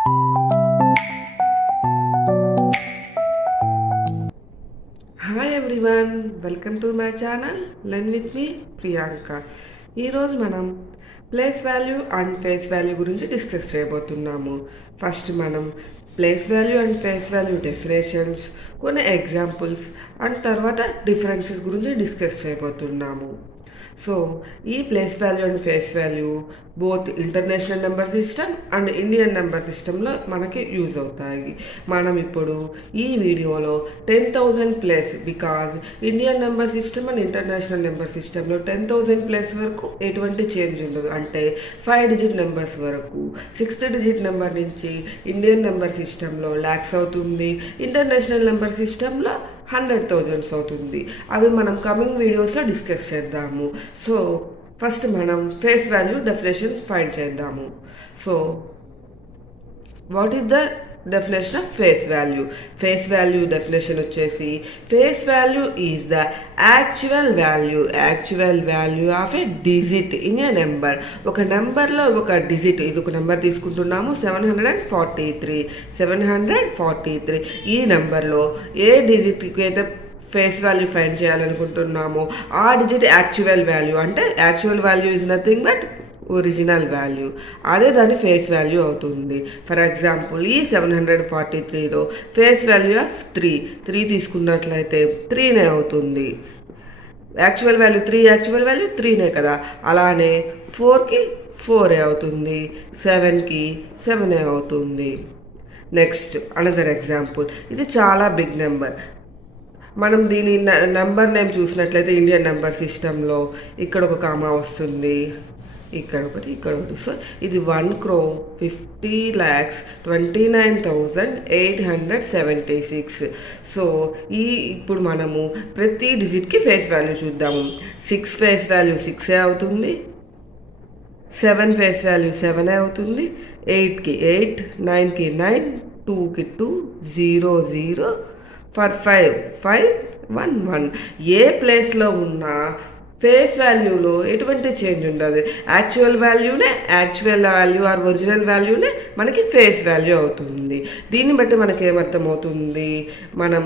Hi everyone, welcome to my channel Learn with me Priyanka. ఈ రోజు మనం place value and face value గురించి discuss చేయబోతున్నాము. First మనం place value and face value definitions, కొన్ని examples and తర్వాత differences గురించి డిస్కస్ చేయబోతున్నాము. సో ఈ place value and face value both international number system and Indian number సిస్టంలో మనకి యూజ్ అవుతాయి. మనం ఇప్పుడు ఈ వీడియోలో 10,000 plus, because Indian number system and international number సిస్టంలో 10,000 ప్లస్ వరకు ఎటువంటి చేంజ్ ఉండదు. అంటే 5 డిజిట్ నెంబర్స్ వరకు. 6th డిజిట్ నెంబర్ నుంచి ఇండియన్ నెంబర్ సిస్టంలో లాక్స్ అవుతుంది, ఇంటర్నేషనల్ నెంబర్ సిస్టంలో 100,000 అవుతుంది. అవి మనం కమింగ్ వీడియోస్లో డిస్కస్ చేద్దాము. సో ఫస్ట్ మనం ఫేస్ వాల్యూ డెఫినేషన్ ఫైండ్ చేద్దాము. So what is the definition of face value? Face value definition వచ్చేసి, face value is the actual value of a digit in a number. ఒక నెంబర్లో ఒక digit, ఇది ఒక number తీసుకుంటున్నాము 743. ఈ నెంబర్లో ఏ డిజిట్కి అయితే ఫేస్ వాల్యూ ఫైండ్ చేయాలనుకుంటున్నామో ఆ డిజిట్ యాక్చువల్ వాల్యూ. అంటే actual value is nothing but original value. అదే దాని ఫేస్ వాల్యూ అవుతుంది. ఫర్ ఎగ్జాంపుల్ ఈ 743లో ఫేస్ వాల్యూ ఆఫ్ 3 తీసుకున్నట్లయితే 3నే అవుతుంది. యాక్చువల్ వాల్యూ 3నే కదా. అలానే 4కి 4 అవుతుంది, 7కి 7 అవుతుంది. నెక్స్ట్ అనదర్ ఎగ్జాంపుల్, ఇది చాలా బిగ్ నెంబర్. మనం దీని నెంబర్ నేమ్ చూసినట్లయితే ఇండియన్ నెంబర్ సిస్టంలో ఇక్కడ ఒక కామా వస్తుంది, ఇక్కడ ఒకటి. సో ఇది 1,50,29,876. సో ఇప్పుడు మనము ప్రతి డిజిట్కి ఫేస్ వాల్యూ చూద్దాము. 6 ఫేస్ వాల్యూ 6 అవుతుంది, 7 ఫేస్ వాల్యూ 7 అవుతుంది, 8కి 8, 9కి 9, 2కి 2, 0 0, ఫర్ 5 5, 1 1. ఏ ప్లేస్లో ఉన్నా ఫేస్ వాల్యూలో ఎటువంటి చేంజ్ ఉండదు. యాక్చువల్ వాల్యూ ఆర్ ఒరిజినల్ వాల్యూనే మనకి ఫేస్ వాల్యూ అవుతుంది. దీన్ని బట్టి మనకి ఏమర్థమవుతుంది, మనం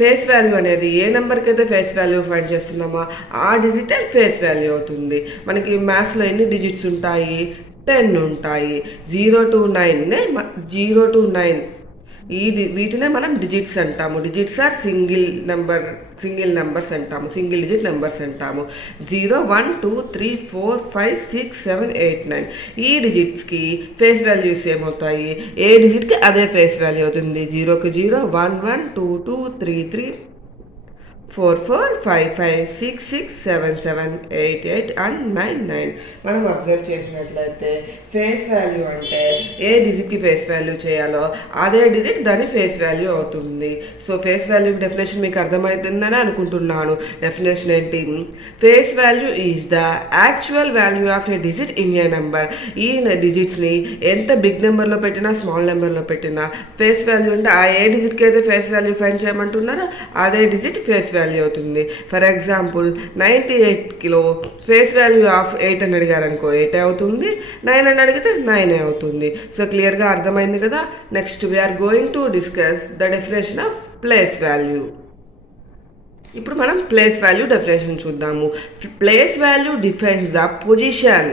ఫేస్ వాల్యూ అనేది ఏ నెంబర్కి అయితే ఫేస్ వాల్యూ ఫైండ్ చేస్తున్నామో ఆ డిజిటే ఫేస్ వాల్యూ అవుతుంది. మనకి మ్యాథ్స్లో ఎన్ని డిజిట్స్ ఉంటాయి? 10 ఉంటాయి. 0 to 9 వీటినే మనం డిజిట్స్ అంటాము. డిజిట్స్ ఆర్ సింగిల్ నెంబర్స్ అంటాము, సింగిల్ డిజిట్ నెంబర్స్ అంటాము. 0 1 2 3 4 5 6 7 8 9 ఈ డిజిట్స్కి ఫేస్ వాల్యూస్ ఏమవుతాయి? ఏ డిజిట్కి అదే ఫేస్ వాల్యూ అవుతుంది. 0కి 0, 1 1, 2 2, 3 3, 4 4, 5 5, 6 6, 7 7, 8 8 అండ్ 9 9. మనం అబ్జర్వ్ చేసినట్లయితే ఫేస్ వాల్యూ అంటే ఏ డిజిట్కి ఫేస్ వాల్యూ చేయాలో అదే డిజిట్ దాని ఫేస్ వాల్యూ అవుతుంది. సో ఫేస్ వాల్యూ డెఫినేషన్ మీకు అర్థమవుతుందని అనుకుంటున్నాను. డెఫినేషన్ ఏంటి? Face value is the actual value of a digit in a number. ఈ డిజిట్స్ని ఎంత బిగ్ నెంబర్లో పెట్టినా స్మాల్ నెంబర్లో పెట్టినా ఫేస్ వాల్యూ అంటే ఆ ఏ డిజిట్కి అయితే ఫేస్ వాల్యూ ఫైండ్ చేయమంటున్నారో అదే డిజిట్ ఫేస్ వాల్యూ అవుతుంది. ఫర్ ఎగ్జాంపుల్ 98కిలో ఫేస్ వాల్యూ ఆఫ్ 8 అని అడిగారు అనుకో, 8 అవుతుంది. 9 అని అడిగితే 9 అవుతుంది. సో క్లియర్గా అర్థమైంది కదా. Next we are going to discuss the definition of place value. ఇప్పుడు మనం ప్లేస్ వాల్యూ డెఫినేషన్ చూద్దాము. Place value defines the position,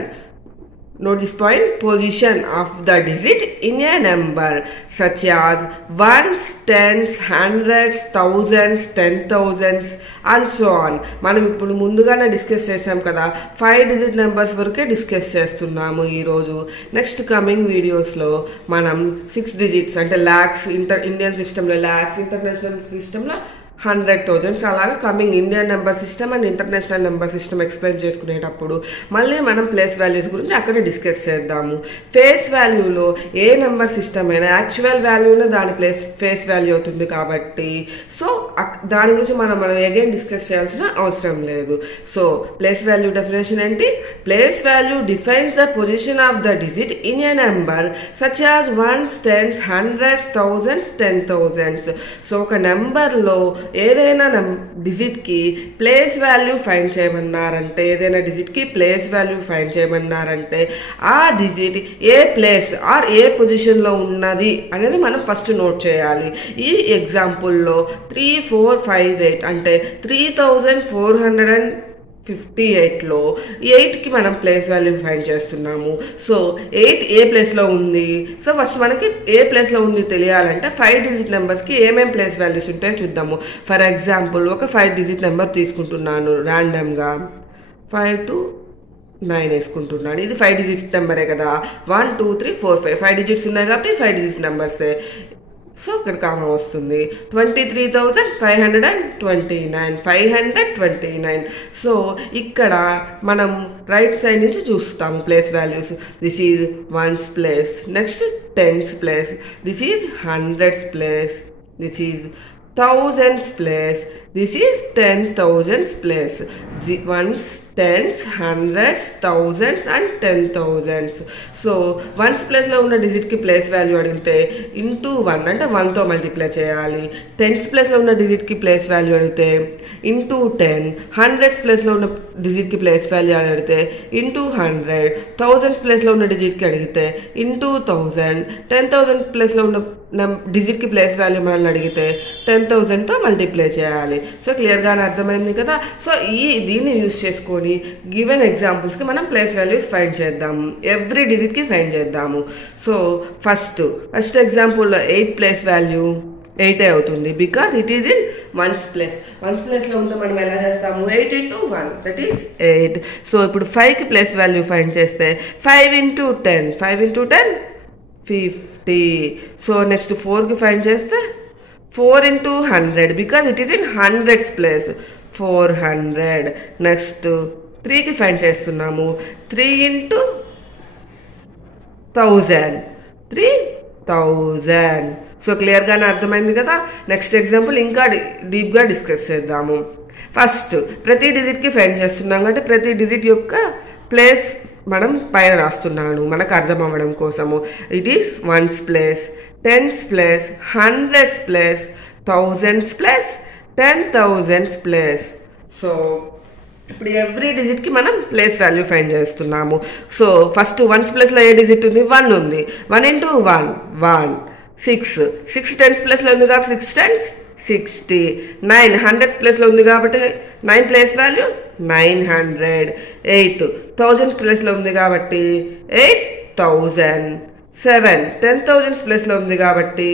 note this point, position of the digit in a number such as ones, tens, hundreds, thousands, 10,000s and so on. మనం ఇప్పుడు ముందుగానే discuss చేసాం కదా, 5 digit numbers వరకే discuss చేస్తున్నాము ఈరోజు. Next coming వీడియోస్లో మనం 6 డిజిట్స్ అంటే లాక్స్, ఇండియన్ సిస్టంలో లాక్స్, ఇంటర్నేషనల్ సిస్టంలో 100,000 అలాగా coming Indian number system and international number system explain చేసుకునేటప్పుడు మళ్ళీ మనం ప్లేస్ వాల్యూస్ గురించి అక్కడ డిస్కస్ చేద్దాము. ఫేస్ వాల్యూలో ఏ నెంబర్ సిస్టమ్ అయినా యాక్చువల్ వాల్యూనే దాని ఫేస్ వాల్యూ అవుతుంది కాబట్టి సో దాని గురించి మనం అగైన్ డిస్కస్ చేయాల్సిన అవసరం లేదు. సో ప్లేస్ వాల్యూ డెఫినేషన్ ఏంటి? Place value defines the position of the digit in a number such as 1s, 10s, 100s, 1000s, 10,000s. So ఒక నెంబర్లో ఏదైనా డిజిట్కి ప్లేస్ వాల్యూ ఫైండ్ చేయమన్నారంటే ఆ డిజిట్ ఏ ప్లేస్ ఆర్ ఏ పొజిషన్లో ఉన్నది అనేది మనం ఫస్ట్ నోట్ చేయాలి. ఈ ఎగ్జాంపుల్లో 3458 అంటే 3458లో 8కి మనం ప్లేస్ వాల్యూ ఫైండ్ చేస్తున్నాము. సో 8 ఏ ప్లేస్లో ఉంది. సో ఫస్ట్ మనకి ఏ ప్లేస్లో ఉంది తెలియాలంటే 5 డిజిట్ నెంబర్స్కి ఏమేం ప్లేస్ వాల్యూస్ ఉంటాయో చూద్దాము. ఫర్ ఎగ్జాంపుల్ ఒక 5 డిజిట్ నెంబర్ తీసుకుంటున్నాను ర్యాండమ్గా, 5 to 9 వేసుకుంటున్నాను. ఇది 5 డిజిట్ నెంబరే కదా, 1 2 3 4 5 డిజిట్స్ ఉన్నాయి కాబట్టి 5 డిజిట్ నెంబర్సే. సో ఇక్కడ కామా వస్తుంది. 23,529. సో ఇక్కడ మనం రైట్ సైడ్ నుంచి చూస్తాము place values. This is ones place, next tens place, this is hundreds place, this is thousands place, this is 10,000s place. Ones, tens, hundreds, thousands and 10,000s. So once ప్లేస్లో ఉన్న డిజిట్కి place value అడిగితే into 1 అంటే 1తో multiply చేయాలి. Tense ప్లేస్లో ఉన్న డిజిట్కి place value అడిగితే into 10, hundreds ప్లేస్లో ఉన్న డిజిట్కి ప్లేస్ వాల్యూ అడిగితే ఇంటూ 100, థౌజండ్స్ ప్లేస్లో ఉన్న డిజిట్కి అడిగితే ఇంటూ 1000, 10,000 ప్లేస్లో ఉన్న డిజిట్కి ప్లేస్ వాల్యూ మనల్ని అడిగితే 10,000తో మల్టిప్లై చేయాలి. సో క్లియర్గానే అర్థమైంది కదా. సో దీన్ని యూజ్ చేసుకొని గివెన్ ఎగ్జాంపుల్స్కి మనం ప్లేస్ వాల్యూస్ ఫైండ్ చేద్దాము. ఎవ్రీ డిజిట్కి ఫైండ్ చేద్దాము. సో ఫస్ట్ ఎగ్జాంపుల్లో 8 ప్లేస్ వాల్యూ 8 అవుతుంది because it is in ones place. Once ప్లేస్లో ఉంటే మనం ఎలా చేస్తాము, 8 into 1 దట్ ఈస్ 8. సో ఇప్పుడు 5కి ప్లేస్ వాల్యూ ఫైండ్ చేస్తే 5 into 10 50. సో నెక్స్ట్ 4కి ఫైండ్ చేస్తే 4 into 100 because it is in hundreds place, 400. Next 3కి ఫైండ్ చేస్తున్నాము, 3 into 1000, 3000. సో క్లియర్గానే అర్థమైంది కదా. నెక్స్ట్ ఎగ్జాంపుల్ ఇంకా డీప్గా డిస్కస్ చేద్దాము. ఫస్ట్ ప్రతి డిజిట్కి ఫైండ్ చేస్తున్నాం అంటే ప్రతి డిజిట్ యొక్క ప్లేస్ మనం పైన రాస్తున్నాను మనకు అర్థం అవ్వడం కోసము. It is once place, tens place, hundreds place, thousands place, 10,000s place. So ఇప్పుడు ఎవ్రీ డిజిట్కి మనం ప్లేస్ వాల్యూ ఫైండ్ చేస్తున్నాము. సో ఫస్ట్ వన్స్ ప్లేస్లో ఏ డిజిట్ ఉంది, 1 ఉంది. 1 into 1 1, 6 టెన్స్ ప్లేస్లో ఉంది కాబట్టి 6 tens 60, 9 హండ్రెడ్స్ ప్లేస్లో ఉంది కాబట్టి 9 ప్లేస్ వాల్యూ 900, 8 థౌజండ్స్ ప్లేస్లో ఉంది కాబట్టి 8,000, 7 10,000s ప్లేస్లో ఉంది కాబట్టి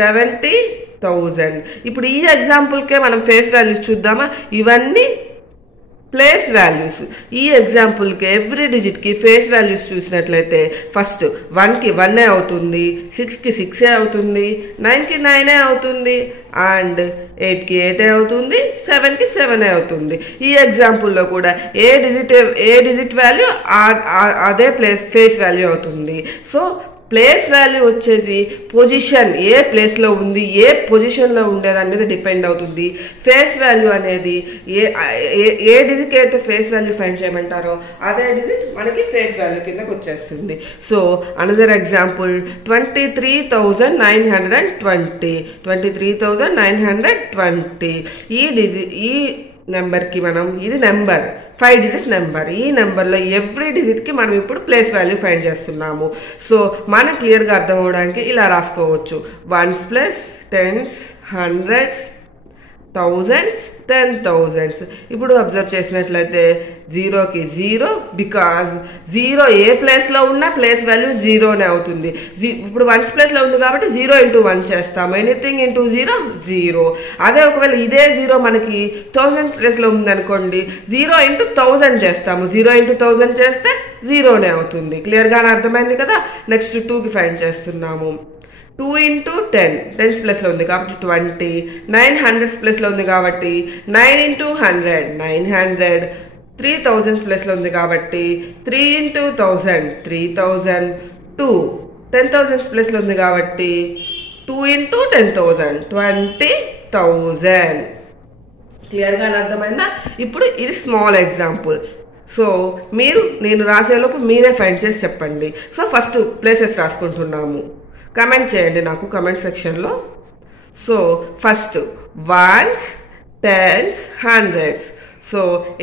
70,000. ఇప్పుడు ఈ ఎగ్జాంపుల్కే మనం ఫేస్ వాల్యూస్ చూద్దామా. ఇవన్నీ ప్లేస్ వాల్యూస్. ఈ ఎగ్జాంపుల్కి ఎవ్రీ డిజిట్కి ఫేస్ వాల్యూస్ చూసినట్లయితే ఫస్ట్ 1కి 1 అవుతుంది, 6కి 6 అవుతుంది, 9కి 9 అవుతుంది, అండ్ 8కి 8 అవుతుంది, 7కి 7 అవుతుంది. ఈ ఎగ్జాంపుల్లో కూడా ఏ డిజిట్ వాల్యూ అదే ఫేస్ వాల్యూ అవుతుంది. సో ప్లేస్ వాల్యూ వచ్చేసి పొజిషన్, ఏ ప్లేస్లో ఉంది, ఏ పొజిషన్లో ఉండే దాని మీద డిపెండ్ అవుతుంది. ఫేస్ వాల్యూ అనేది ఏ డిజిట్కి అయితే ఫేస్ వాల్యూ ఫైండ్ చేయమంటారో అదే డిజిట్ మనకి ఫేస్ వాల్యూ కిందకి వచ్చేస్తుంది. So another example 23,920. ఈ నెంబర్కి మనం, ఇది నెంబర్ 5 డిజిట్ నెంబర్. ఈ నెంబర్లో ఎవ్రీ డిజిట్కి మనం ఇప్పుడు ప్లేస్ వాల్యూ ఫైండ్ చేస్తున్నాము. సో మనకు క్లియర్గా అర్థం అవడానికి ఇలా రాసుకోవచ్చు. Ones plus, tens, hundreds, thousands, 10,000s. ఇప్పుడు అబ్జర్వ్ చేసినట్లయితే 0కి 0 బికాజ్ 0 ఏ ప్లేస్లో ఉన్నా ప్లేస్ వాల్యూ 0నే అవుతుంది. ఇప్పుడు వన్స్ ప్లేస్లో ఉంది కాబట్టి 0 into 1 చేస్తాము. Anything into 0 0. అదే ఒకవేళ ఇదే 0 మనకి 1000 ప్లేస్లో ఉందనుకోండి, 0 into 1000 చేస్తాము. 0 into 1000 చేస్తే 0నే అవుతుంది. క్లియర్గానే అర్థమైంది కదా. నెక్స్ట్ 2కి ఫైండ్ చేస్తున్నాము. 2 into 10 టెన్స్ ప్లేస్లో ఉంది కాబట్టి 20, 9 హండ్రెడ్స్ ప్లేస్లో ఉంది కాబట్టి 9 into 100 900, 3,000s ప్లేస్లో ఉంది కాబట్టి 3 into 1000 3,000, 2 10,000s ప్లేస్లో ఉంది కాబట్టి 2 into 10,000 20,000. క్లియర్గా అర్థమైందా. ఇప్పుడు ఇది స్మాల్ ఎగ్జాంపుల్. సో నేను రాసేలోపు మీరే ఫైండ్ చేసి చెప్పండి. సో ఫస్ట్ ప్లేసెస్ రాసుకుంటున్నాము. కమెంట్ చేయండి నాకు కమెంట్ సెక్షన్లో. So first ones, tens, hundreds. So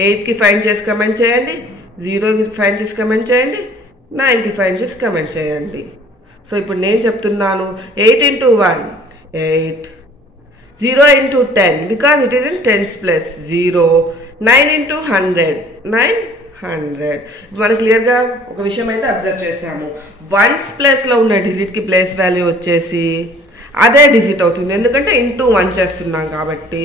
8కి ఫైండ్ చేసి కమెంట్ చేయండి, 0కి ఫైండ్ చేసి కమెంట్ చేయండి, 9కి ఫైండ్ చేసి కమెంట్ చేయండి. సో ఇప్పుడు నేను చెప్తున్నాను 8 into 1 8, 0 into 10 because it is in tens place 0, 9 into 100 900. మనం క్లియర్గా ఒక విషయం అయితే అబ్జర్వ్ చేసాము. వన్స్ ప్లేస్లో ఉన్న డిజిట్కి ప్లేస్ వాల్యూ వచ్చేసి అదే డిజిట్ అవుతుంది, ఎందుకంటే ఇంటూ 1 చేస్తున్నాం కాబట్టి.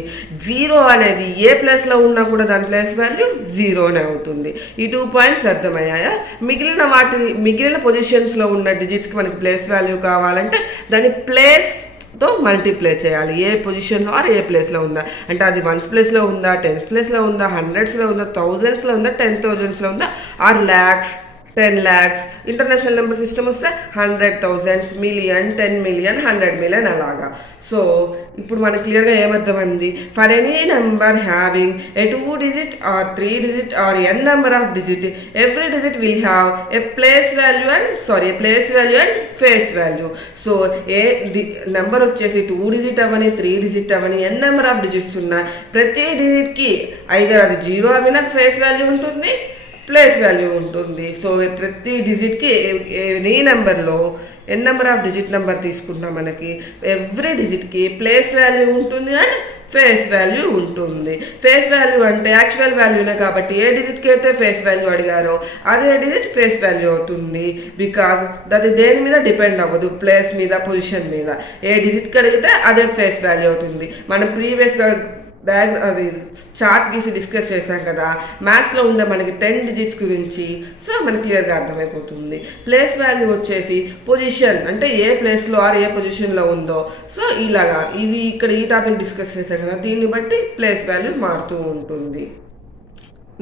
0 అనేది ఏ ప్లేస్లో ఉన్నా కూడా దాని ప్లేస్ వాల్యూ 0నే అవుతుంది. ఈ 2 పాయింట్స్ అర్థమయ్యాయా? మిగిలిన పొజిషన్స్లో ఉన్న డిజిట్స్కి మనకి ప్లేస్ వాల్యూ కావాలంటే దాని ప్లేస్తో మల్టిప్లై చేయాలి. ఏ పొజిషన్లో ఆర్ ఏ ప్లేస్లో ఉందా అంటే అది వన్స్ ప్లేస్లో ఉందా, టెన్స్ ప్లేస్లో ఉందా, హండ్రెడ్స్లో ఉందా, థౌజండ్స్లో ఉందా, 10,000స్లో ఉందా, or lakhs, 10 lakhs. International number system వస్తే 100,000, మిలియన్, 10 million, 100 million అలాగా. సో ఇప్పుడు మనకు క్లియర్గా ఏమర్థమైంది? For any number having a 2 digit or 3 digit or n number of digit, every digit will have a place value and face value. So A number వచ్చేసి 2 digit Avani, 3 digit Avani, n number of digits ఉన్న ప్రతి డిజిట్కి either అది 0 అవినా face value ఉంటుంది, place value ఉంటుంది. So ప్రతి డిజిట్కి any నెంబర్లో ఎన్ number of digit number తీసుకున్నా మనకి ఎవ్రీ డిజిట్కి ప్లేస్ వాల్యూ ఉంటుంది అండ్ ఫేస్ వాల్యూ ఉంటుంది. ఫేస్ వాల్యూ అంటే యాక్చువల్ వాల్యూనే కాబట్టి ఏ డిజిట్కి అయితే ఫేస్ వాల్యూ అడిగారో అదే డిజిట్ ఫేస్ వాల్యూ అవుతుంది. బికాజ్ అది దేని మీద డిపెండ్ అవ్వదు, ప్లేస్ మీద, పొజిషన్ మీద. ఏ డిజిట్కి అడిగితే అదే ఫేస్ వాల్యూ అవుతుంది. మనం ప్రీవియస్గా అది చార్ట్ గీసి డిస్కస్ చేశాం కదా మ్యాథ్స్లో ఉండే మనకి 10 digits గురించి. సో మనకి క్లియర్గా అర్థమైపోతుంది. ప్లేస్ వాల్యూ వచ్చేసి పొజిషన్ అంటే ఏ ప్లేస్లో ఆర్ ఏ పొజిషన్లో ఉందో. సో ఇలాగా ఇది ఇక్కడ ఈ టాపిక్ డిస్కస్ చేశాం కదా, దీన్ని బట్టి ప్లేస్ వాల్యూ మారుతూ ఉంటుంది.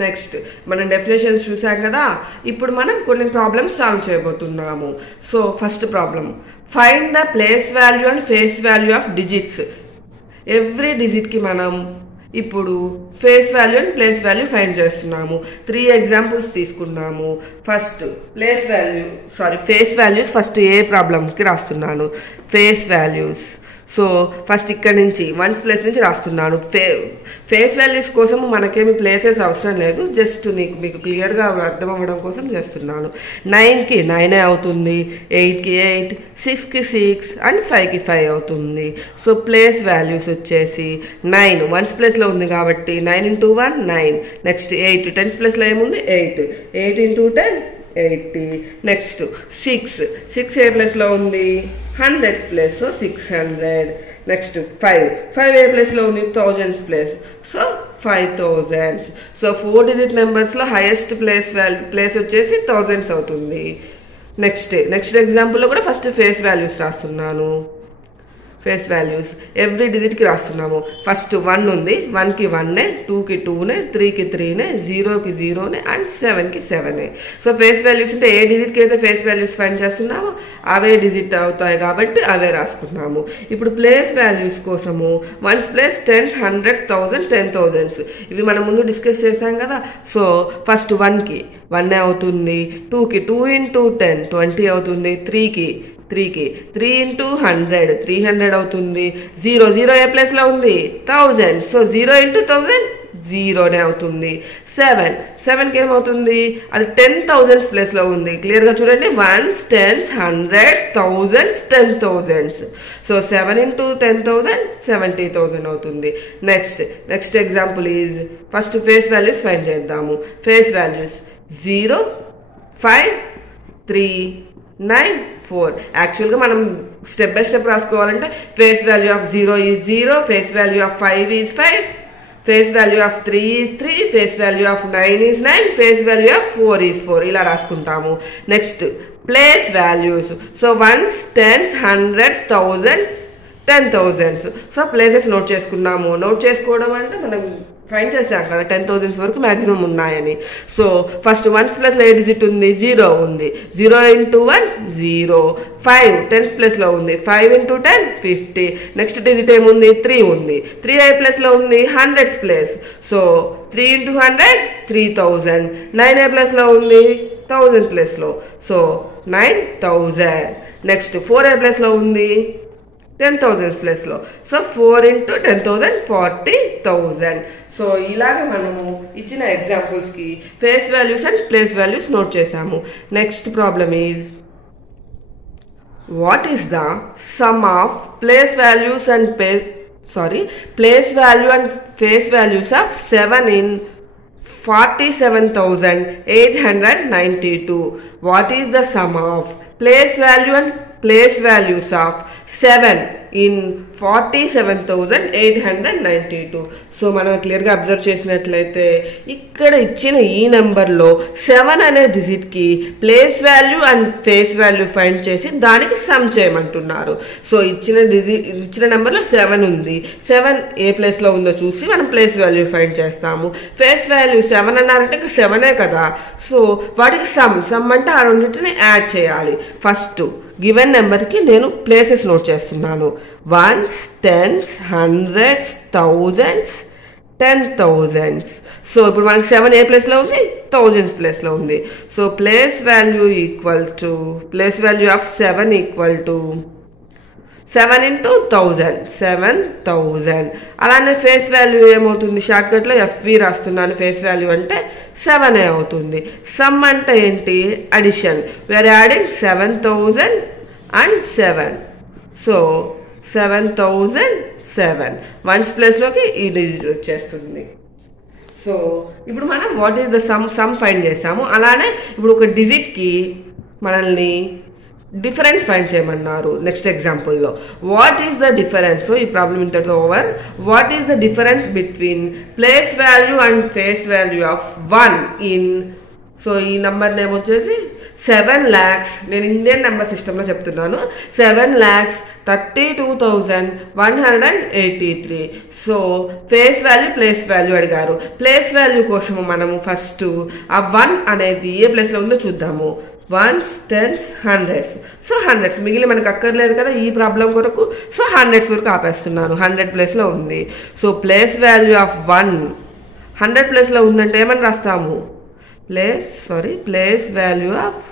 నెక్స్ట్ మనం డెఫినేషన్స్ చూసాం కదా, ఇప్పుడు మనం కొన్ని ప్రాబ్లమ్స్ సాల్వ్ చేయబోతున్నాము. So first problem, find the place value and face value of digits. Every డిజిట్కి మనం ఇప్పుడు face value and place value find చేస్తున్నాము. 3 ఎగ్జాంపుల్స్ తీసుకున్నాము. First face values first A ప్రాబ్లంకి రాస్తున్నాను, ఫేస్ వాల్యూస్. సో ఫస్ట్ ఇక్కడ నుంచి వన్స్ ప్లేస్ నుంచి రాస్తున్నాను. ఫేస్ వాల్యూస్ కోసం మనకేమి ప్లేసెస్ అవసరం లేదు, జస్ట్ మీకు క్లియర్గా అర్థం అవ్వడం కోసం చేస్తున్నాను. 9కి 9 అవుతుంది, 8కి 8, 6కి 6 అండ్ 5కి 5 అవుతుంది. సో ప్లేస్ వాల్యూస్ వచ్చేసి 9 వన్స్ ప్లేస్లో ఉంది కాబట్టి 9 into 1 9. నెక్స్ట్ 8 టెన్స్ ప్లేస్లో ఏముంది 8, 8 into 10 80. నెక్స్ట్ 6 ఏ ప్లేస్లో ఉంది 100s ప్లేస్, సో 600. నెక్స్ట్ 5 ఏ ప్లేస్లో ఉంది thousands place, so 5000. So 4 digit నెంబర్స్లో హైయెస్ట్ ప్లేస్ వచ్చేసి థౌజండ్స్ అవుతుంది. నెక్స్ట్ ఎగ్జాంపుల్లో కూడా ఫస్ట్ ఫేస్ వాల్యూస్ రాస్తున్నాను. ఫేస్ వాల్యూస్ ఎవ్రీ డిజిట్కి రాస్తున్నాము. ఫస్ట్ 1 ఉంది, 1కి 1, 2కి 2, 3కి 3, 0కి 0 అండ్ 7కి 7. సో ఫేస్ వాల్యూస్ అంటే ఏ డిజిట్కి అయితే ఫేస్ వాల్యూస్ ఫైండ్ చేస్తున్నామో అవే డిజిట్ అవుతాయి కాబట్టి అవే రాసుకున్నాము. ఇప్పుడు ప్లేస్ వాల్యూస్ కోసము ones place, tens, hundreds, thousands, 10,000s ఇవి మనం ముందు డిస్కస్ చేసాం కదా. సో ఫస్ట్ 1కి 1 అవుతుంది, 2కి 2 into 10 20 అవుతుంది, 3కి 3 into 100 300 అవుతుంది. 0 ఏ ప్లేస్లో ఉంది 1000, సో 0 into 1000 0నే అవుతుంది. 7కి ఏమవుతుంది అది 10,000s ప్లేస్లో ఉంది. క్లియర్గా చూడండి, 1s 10s 100s 1000s 10,000s. So 7 into 10,000 70,000 అవుతుంది. Next example is first face values find చేద్దాము. Face values 0 5 3 9 4. యాక్చువల్గా మనం స్టెప్ బై స్టెప్ రాసుకోవాలంటే face value of 0 is 0, face value of 5 is 5, face value of 3 is 3, face value of 9 is 9, face value of 4 is 4 ఇలా రాసుకుంటాము. Next place values. So 1s 10s 100s 1000s 10,000s. So places note చేసుకున్నాము. Note చేసుకోవడం అంటే మనం find చేసాం కదా 10,000s వరకు maximum ఉన్నాయని. సో ఫస్ట్ వన్స్ ప్లేస్లో ఏ డిజిట్ ఉంది 0 ఉంది, 0 into 1 0. 5 10s ప్లేస్లో ఉంది, 5 into 10 50. నెక్స్ట్ డిజిట్ ఏముంది 3 ఉంది, 3 ఏ ప్లేస్లో ఉంది 100s ప్లేస్, సో 3 into 100 3000. 9 ఏ ప్లేస్లో ఉంది 1000 ప్లేస్లో, సో 9000. నెక్స్ట్ 4 ఏ ప్లేస్లో ఉంది 10,000 ప్లేస్లో. So 4 into 10,000 40,000. సో ఇలాగ మనము ఇచ్చిన ఎగ్జాంపుల్స్కి face values and place values note చేసాము. Next problem is what is the sum of place values and place value and face values of 7 in 47,892? What is the sum of place value and place values of 7 in 47,892? So మనం క్లియర్గా observe చేసినట్లయితే ఇక్కడ ఇచ్చిన ఈ నెంబర్లో 7 అనే డిజిట్కి place value and face value find చేసి దానికి సమ్ చేయమంటున్నారు. సో ఇచ్చిన నెంబర్లో 7 ఉంది. 7 ఏ ప్లేస్లో ఉందో చూసి మనం ప్లేస్ వాల్యూ ఫైండ్ చేస్తాము. ఫేస్ వాల్యూ 7 అన్నారంటే ఇంకా 7 కదా. సో వాటికి సమ్ అంటే ఆ రెండింటిని యాడ్ చేయాలి. ఫస్ట్ గివెన్ నెంబర్కి నేను ప్లేసెస్ నోట్ చేస్తున్నాను. 1s, 10s, 100s, 1000s, 10,000s. So ఇప్పుడు మనకి 7 ఏ ప్లేస్లో ఉంది? 1000s ప్లేస్లో ఉంది. So place value of 7 equal to 7 into 1000, 7,000. అలానే ఫేస్ వాల్యూ ఏమవుతుంది? షార్ట్కట్లో FV రాస్తున్నాను. ఫేస్ వాల్యూ అంటే 7 అవుతుంది. సమ్ అంటే ఏంటి? అడిషన్. We're adding 7,000 and 7. సో 7,007 వన్స్ ప్లేస్లోకి ఈ డిజిట్ వచ్చేస్తుంది. సో ఇప్పుడు మనం what is the sum find చేసాము. అలానే ఇప్పుడు ఒక డిజిట్కి మనల్ని డిఫరెన్స్ ఫైండ్ చేయమన్నారు. నెక్స్ట్ ఎగ్జాంపుల్లో what is the difference? So ఈ ప్రాబ్లమ్ ఇంతటితో over. What is the difference between place value and face value of 1 in, so ఈ నెంబర్ నేమ్ వచ్చేసి 7 lakhs. నేను ఇండియన్ నెంబర్ సిస్టంలో చెప్తున్నాను. 7,32,183. So face value place value అడిగారు. Place value కోసము మనము ఫస్ట్ ఆ 1 అనేది ఏ ప్లేస్లో ఉందో చూద్దాము. 1s, 10s, 100s. So 100s మిగిలి మనకు అక్కర్లేదు కదా ఈ ప్రాబ్లం కొరకు. సో 100s వరకు ఆపేస్తున్నాను. 100 ప్లేస్లో ఉంది. సో ప్లేస్ వాల్యూ ఆఫ్ 1 100 ప్లేస్లో ఉందంటే ఏమని రాస్తాము? ప్లేస్ వాల్యూ ఆఫ్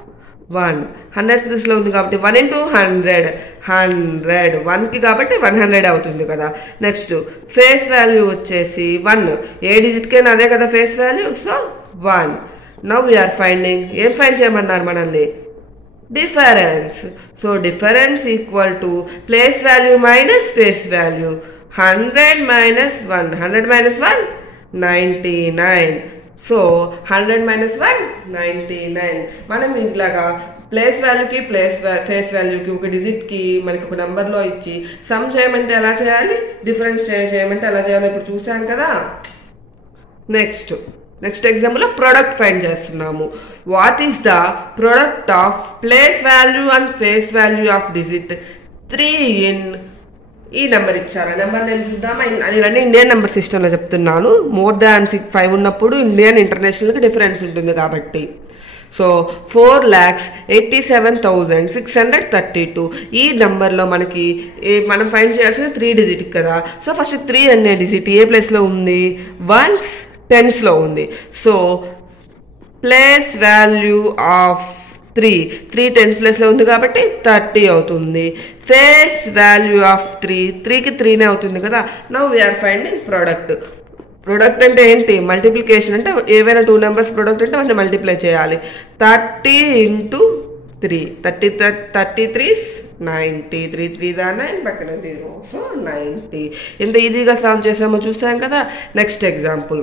1 100 ప్లేస్లో ఉంది కాబట్టి 1 into 100 100 కాబట్టి 100 అవుతుంది కదా. నెక్స్ట్ ఫేస్ వాల్యూ వచ్చేసి 1 ఏ డిజిట్కైనా అదే కదా face value. So 1. Now we are finding, ఏం ఫైండ్ చేయమన్నారు మనల్ని? Difference. So difference equal to place value minus face value. 100 minus 1 99. So 100 minus 1 99. మనం ఇలాగా ప్లేస్ వాల్యూకి ఫేస్ వాల్యూకి ఒక డిజిట్కి మనకి ఒక నెంబర్లో ఇచ్చి సమ్ చేయమంటే ఎలా చేయాలి, డిఫరెన్స్ చేయమంటే ఎలా చేయాలో ఇప్పుడు చూసాం కదా. నెక్స్ట్ ఎగ్జాంపుల్లో ప్రొడక్ట్ ఫైండ్ చేస్తున్నాము. What is the product of place value and face value of digit 3 in, ఈ నెంబర్ ఇచ్చారు. నెంబర్ నేను చూద్దామా? నేను ఇండియన్ నెంబర్ సిస్టంలో చెప్తున్నాను. మోర్ దాన్ 5 ఉన్నప్పుడు ఇండియన్ ఇంటర్నేషనల్కి డిఫరెన్స్ ఉంటుంది కాబట్టి. సో 4,87,632 ఈ నెంబర్లో మనం ఫైండ్ చేయాల్సిన 3 డిజిట్ కదా. సో ఫస్ట్ 3 అనే డిజిట్ ఏ ప్లేస్లో ఉంది? 1s, 10sలో ఉంది. So place value of 3 10th ప్లేస్లో ఉంది కాబట్టి 30 అవుతుంది. ఫేస్ వాల్యూ ఆఫ్ 3కి 3నే అవుతుంది కదా. Now we are finding product. Product అంటే ఏంటి? మల్టిప్లికేషన్. అంటే ఏవైనా 2 నెంబర్స్ ప్రొడక్ట్ అంటే వాటిని మల్టిప్లై చేయాలి. 30 into 3 33 90 3 3 9 పక్కన 0. సో 90. ఎంత ఈజీగా సాల్వ్ చేసామో చూసాం కదా. Next example,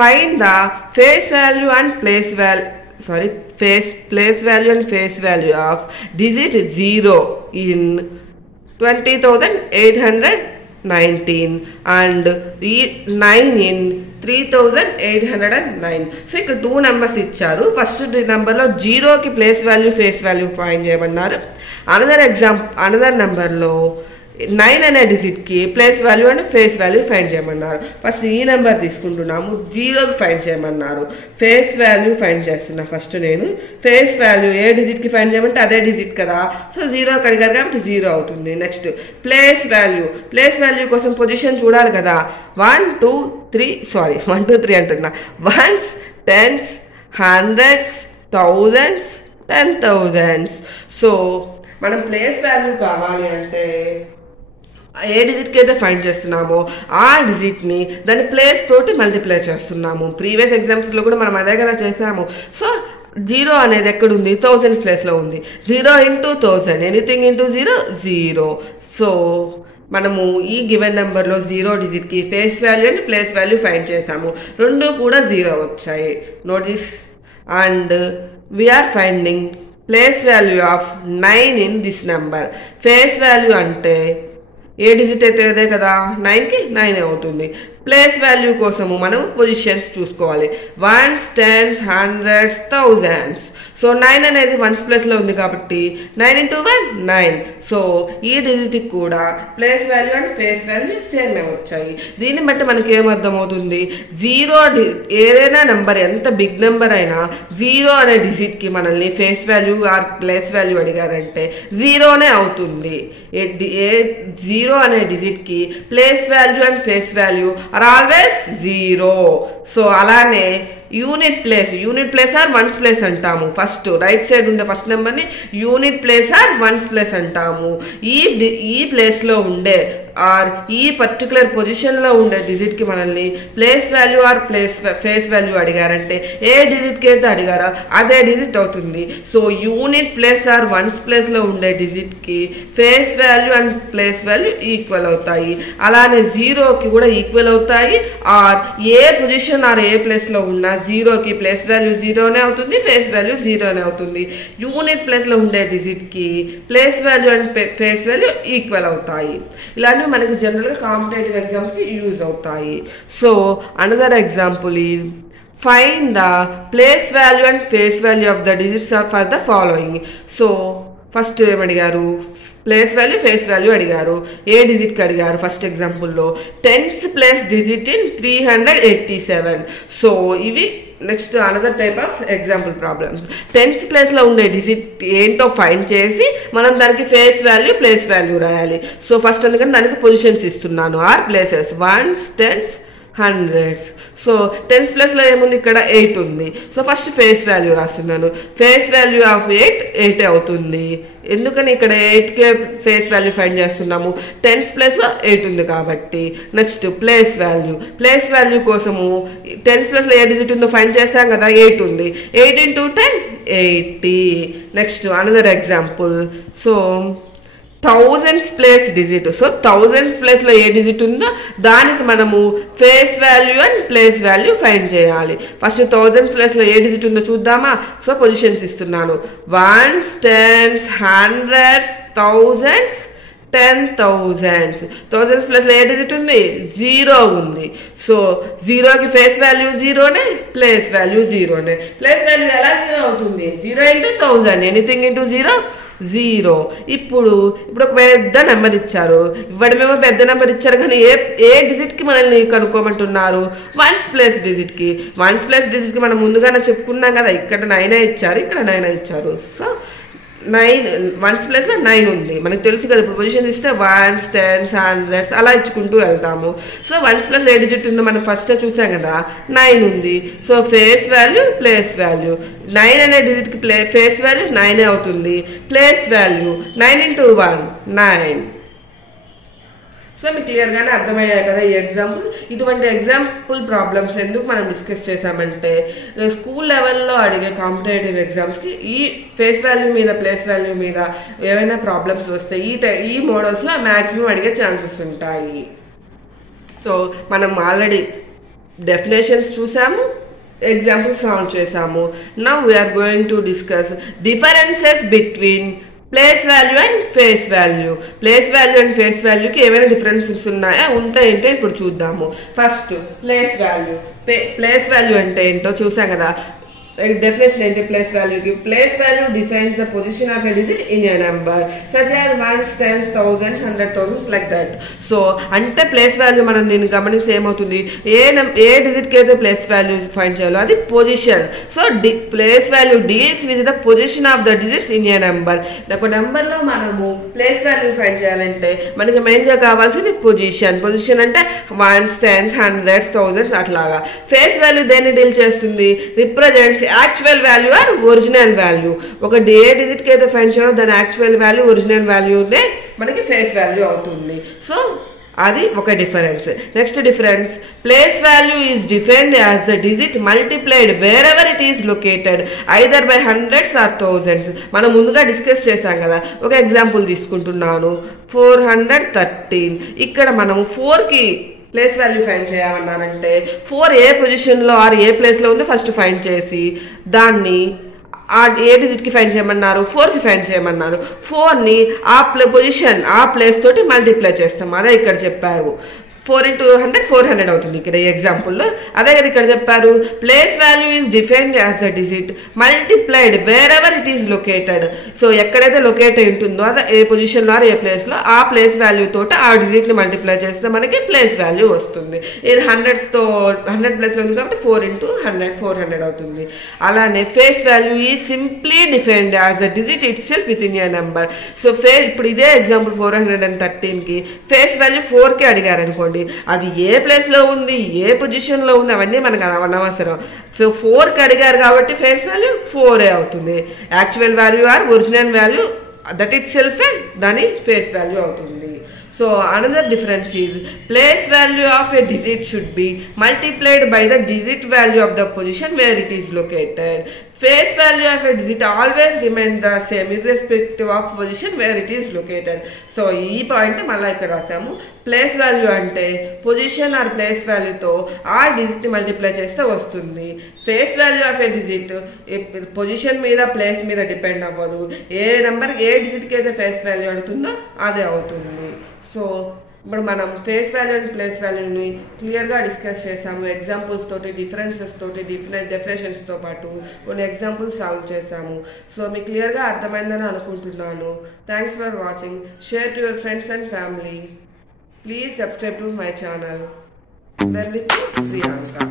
find the place value and face value of digit 0 in 20,819 and 9 in 3,809. So ఇక్కడ 2 నెంబర్స్ ఇచ్చారు. ఫస్ట్ నెంబర్లో 0కి place value face value find చేయమన్నారు. అనదర్ నెంబర్లో 9 అనే డిజిట్కి place value and face value find చేయమన్నారు. ఫస్ట్ ఈ నెంబర్ తీసుకుంటున్నాము. 0కి ఫైండ్ చేయమన్నారు. ఫేస్ వాల్యూ ఫైండ్ చేస్తున్నా. ఫస్ట్ నేను ఫేస్ వాల్యూ ఏ డిజిట్కి ఫైండ్ చేయమంటే అదే డిజిట్ కదా. సో 0కి అడిగారు కాబట్టి 0 అవుతుంది. నెక్స్ట్ ప్లేస్ వాల్యూ కోసం పొజిషన్ చూడాలి కదా. 1 2 3 అంటున్నా. 1s, 10s, 100s, 1000s, 10,000s. So మనం ప్లేస్ వాల్యూ కావాలి అంటే ఏ డిజిట్కి అయితే ఫైండ్ చేస్తున్నామో ఆ డిజిట్ని దాని ప్లేస్ తోటి మల్టిప్లై చేస్తున్నాము. ప్రీవియస్ ఎగ్జామ్స్లో కూడా మనం అదే కదా చేసాము. సో 0 అనేది ఎక్కడుంది? 1000 ప్లేస్లో ఉంది. 0 into 1000, ఎనీథింగ్ ఇంటూ 0 0. సో మనము ఈ గివెన్ నెంబర్లో 0 డిజిట్కి face value and place value find చేసాము. రెండు కూడా 0 వచ్చాయి. Notice. And we're finding place value of 9 in this number. Face value అంటే ఏ డిజిట్ అయితే అదే కదా, 9కి 9 అవుతుంది. ప్లేస్ వాల్యూ కోసము మనం పొజిషన్స్ చూసుకోవాలి. 1s, 10s, 100s, 1000s. So 9 అనేది 1s ప్లేస్లో ఉంది కాబట్టి 9 into 1 9. సో ఈ డిజిట్కి కూడా place value and face value సేమే వచ్చాయి. దీన్ని బట్టి మనకి ఏమర్థమవుతుంది? 0 ఏదైనా నెంబర్, ఎంత బిగ్ నెంబర్ అయినా 0 అనే డిజిట్కి మనల్ని face value or place value అడిగారంటే 0నే అవుతుంది. 0 అనే డిజిట్కి place value and face value are always 0. So అలానే unit place or 1s place అంటాము. ఫస్ట్ రైట్ సైడ్ ఉండే ఫస్ట్ నెంబర్ని unit place or 1s place అంటాము. ఈ ప్లేస్లో ఉండే ఆర్ ఈ పర్టికులర్ పొజిషన్లో ఉండే డిజిట్కి మనల్ని place value or face value అడిగారంటే ఏ డిజిట్కి అయితే అడిగారో అదే డిజిట్ అవుతుంది. So unit place or 1s ప్లేస్లో ఉండే డిజిట్కి face value and place value equal అవుతాయి. అలానే 0కి కూడా ఈక్వల్ అవుతాయి. ఆర్ ఏ పొజిషన్ ఆర్ ఏ ప్లేస్లో ఉన్నా 0కి ప్లేస్ వాల్యూ 0నే అవుతుంది, ఫేస్ వాల్యూ 0నే అవుతుంది. యూనిట్ ప్లేస్లో ఉండే డిజిట్కి place value and face value equal అవుతాయి. ఇలాంటివి మనకి జనరల్గా కాంపిటేటివ్ ఎగ్జామ్స్కి యూజ్ అవుతాయి. So another example is find the place value and face value of the digits for the following. So first ఏమడిగారు? ప్లేస్ వాల్యూ ఫేస్ వాల్యూ అడిగారు. ఏ డిజిట్కి అడిగారు? ఫస్ట్ ఎగ్జాంపుల్లో 10th place digit in 387. So ఇవి next another type of example problems. 10th ప్లేస్లో ఉండే digit ఏంటో ఫైండ్ చేసి మనం దానికి ఫేస్ వాల్యూ ప్లేస్ వాల్యూ రాయాలి. సో ఫస్ట్ అందుకని దానికి పొజిషన్స్ ఇస్తున్నాను are places 1s, 10s, 100s. So 10th ప్లేస్లో ఏముంది? ఇక్కడ 8 ఉంది. సో ఫస్ట్ ఫేస్ వాల్యూ రాస్తున్నాను. ఫేస్ వాల్యూ ఆఫ్ 8 అవుతుంది. ఎందుకని ఇక్కడ 8కే ఫేస్ వాల్యూ ఫైండ్ చేస్తున్నాము? 10th ప్లేస్లో 8 ఉంది కాబట్టి. నెక్స్ట్ ప్లేస్ వాల్యూ కోసము 10th ప్లేస్లో ఏ డిజిట్ ఉందో ఫైండ్ చేస్తాం కదా, 8 ఉంది. 8 into 10 80. Next another example. So 1000s place digit. So 1000s ప్లేస్లో ఏ డిజిట్ ఉందో దానికి మనము face value and place value find చేయాలి. ఫస్ట్ 1000s ప్లేస్లో ఏ డిజిట్ ఉందో చూద్దామా? సో పొజిషన్స్ ఇస్తున్నాను. 1s, 10s, 100s, 1000s, 10,000s. 1000s ప్లేస్లో ఏ డిజిట్ ఉంది? 0 ఉంది. సో 0కి ఫేస్ వాల్యూ 0నే, ప్లేస్ వాల్యూ 0నే. ప్లేస్ వాల్యూ ఎలా 0 అవుతుంది? 0 into 1000, ఎనీథింగ్ ఇంటూ 0 0. ఇప్పుడు ఒక పెద్ద నెంబర్ ఇచ్చారు. ఇవ్వడమేమో పెద్ద నెంబర్ ఇచ్చారు కానీ ఏ డిజిట్కి మనల్ని కనుక్కోమంటున్నారు? 1s place డిజిట్కి. 1s ప్లేస్ డిజిట్కి మనం ముందుగానే చెప్పుకున్నాం కదా, ఇక్కడ 9 ఇచ్చారు, ఇక్కడ 9 ఇచ్చారు. సో 1s ప్లేస్లో 9 ఉంది. మనకు తెలుసు కదా, ఇప్పుడు పొజిషన్ ఇస్తే 1s, 10s, 100s అలా ఇచ్చుకుంటూ వెళ్తాము. సో 1s ప్లేస్లో ఏ డిజిట్ ఉందో మనం ఫస్ట్ చూసాం కదా, 9 ఉంది. So face value place value 9 అనే డిజిట్కి ఫేస్ వాల్యూ 9 అవుతుంది. Place value 9 into 1 9. సో మీకు క్లియర్గానే అర్థమయ్యాయి కదా ఈ ఎగ్జాంపుల్స్. ఇటువంటి ఎగ్జాంపుల్ ప్రాబ్లమ్స్ ఎందుకు మనం డిస్కస్ చేసామంటే స్కూల్ లెవెల్లో అడిగే కాంపిటేటివ్ ఎగ్జామ్స్కి ఈ ఫేస్ వాల్యూ మీద ప్లేస్ వాల్యూ మీద ఏవైనా ప్రాబ్లమ్స్ వస్తే ఈ మోడల్స్లో మ్యాక్సిమం అడిగే ఛాన్సెస్ ఉంటాయి. సో మనం ఆల్రెడీ డెఫినేషన్స్ చూసాము, ఎగ్జాంపుల్స్ సాల్వ్ చేసాము. Now we're going to discuss differences between place value and face value. Place value and face వాల్యూకి ఏమైనా డిఫరెన్సెస్ ఉన్నాయా? ఉంటాయంటే ఇప్పుడు చూద్దాము. ఫస్ట్ ప్లేస్ వాల్యూ అంటే ఏంటో చూసాం కదా. definition ఏంటి ప్లేస్ వాల్యూకి? Place value defines the position of a digit in a number such as 1s, 10s, 1000s, 100,000 like that. So అంటే ప్లేస్ వాల్యూ మనం దీన్ని గమనిస్తే ఏమవుతుంది, ఏ డిజిట్ కి అయితే ప్లేస్ వాల్యూ ఫైండ్ చేయాలో అది position. So place value deals with the position of the digits in a number. ఒక నెంబర్ లో మనము ప్లేస్ వాల్యూ ఫైండ్ చేయాలంటే మనకి మెయిన్ గా కావాల్సింది పొజిషన్. పొజిషన్ అంటే 1s, 10s, 100s, 1000s అట్లాగా. ఫేస్ వాల్యూ దేన్ని డీల్ చేస్తుంది? Represents actual value or original value. ఒక ఏ డిజిట్ కి అయితే ఫైండ్ చేయాలో దాని యాక్చువల్ వాల్యూ ఒరిజినల్ వాల్యూనే మనకి ఫేస్ వాల్యూ అవుతుంది. సో అది ఒక difference. Next difference, place value is defined as the digit multiplied wherever it is located either by hundreds or thousands. మనం ముందుగా డిస్కస్ చేశాం కదా. ఒక ఎగ్జాంపుల్ తీసుకుంటున్నాను, 413. ఇక్కడ మనము 4కి ప్లేస్ వాల్యూ ఫైండ్ చేయమన్నారంటే 4 ఏ పొజిషన్లో ఆర్ ఏ ప్లేస్లో ఉందో ఫస్ట్ ఫైండ్ చేసి దాన్ని ఏ డిజిట్కి ఫైండ్ చేయమన్నారు, 4కి ఫైండ్ చేయమన్నారు. 4ని ఆ పొజిషన్ ఆ ప్లేస్ తోటి మల్టిప్లై చేస్తాం. అదే ఇక్కడ చెప్పారు. 4 into 100 400 అవుతుంది ఇక్కడ ఈ ఎగ్జాంపుల్లో. అదే కదా ఇక్కడ చెప్పారు, place value is defined as the digit multiplied wherever it is located. So ఎక్కడైతే లొకేట్ అయి ఉంటుందో అదే ఏ పొజిషన్లో ఆర్ ఏ ప్లేస్లో ఆ ప్లేస్ వాల్యూ తోటి ఆ డిజిట్ని మల్టిప్లై చేస్తే మనకి ప్లేస్ వాల్యూ వస్తుంది. ఇది 100 ప్లేస్లో ఉంది కాబట్టి 4 into 100 400 అవుతుంది. అలానే face value is simply defined as the digit it self with in a number. So ఇప్పుడు ఇదే ఎగ్జాంపుల్ 413కి ఫేస్ వాల్యూ 4కి అడిగారు అనుకోండి, అది ఏ ప్లేస్ లో ఉంది ఏ పొజిషన్ లో ఉంది అవన్నీ మనకు అనవసరం. 4కి అడిగారు కాబట్టి ఫేస్ వాల్యూ 4 అవుతుంది. Actual value or original value that itself దాని ఫేస్ వాల్యూ అవుతుంది. So another difference is place value of a digit should be multiplied by the digit value of the position where it is located. Face value of a digit always remains the same irrespective of position where it is located. So ఈ point మళ్ళీ ఇక్కడ రాసాము. Place value అంటే position are place వాల్యూతో ఆ digit multiply చేస్తే వస్తుంది. Face value of a digit position మీద place మీద depend అవ్వదు. ఏ నెంబర్ ఏ డిజిట్కి అయితే ఫేస్ వాల్యూ అడుగుతుందో అదే అవుతుంది. సో ఇప్పుడు మనం ఫేస్ వాల్యూ అండ్ ప్లేస్ వాల్యూని క్లియర్గా డిస్కస్ చేసాము. ఎగ్జాంపుల్స్ తోటి డిఫరెన్సెస్ తోటి డెఫినేషన్స్తో పాటు కొన్ని ఎగ్జాంపుల్స్ సాల్వ్ చేసాము. సో మీకు క్లియర్గా అర్థమైందని అనుకుంటున్నాను. Thanks for watching. Share to your friends and family. Please subscribe to my channel. Then with Priyanka.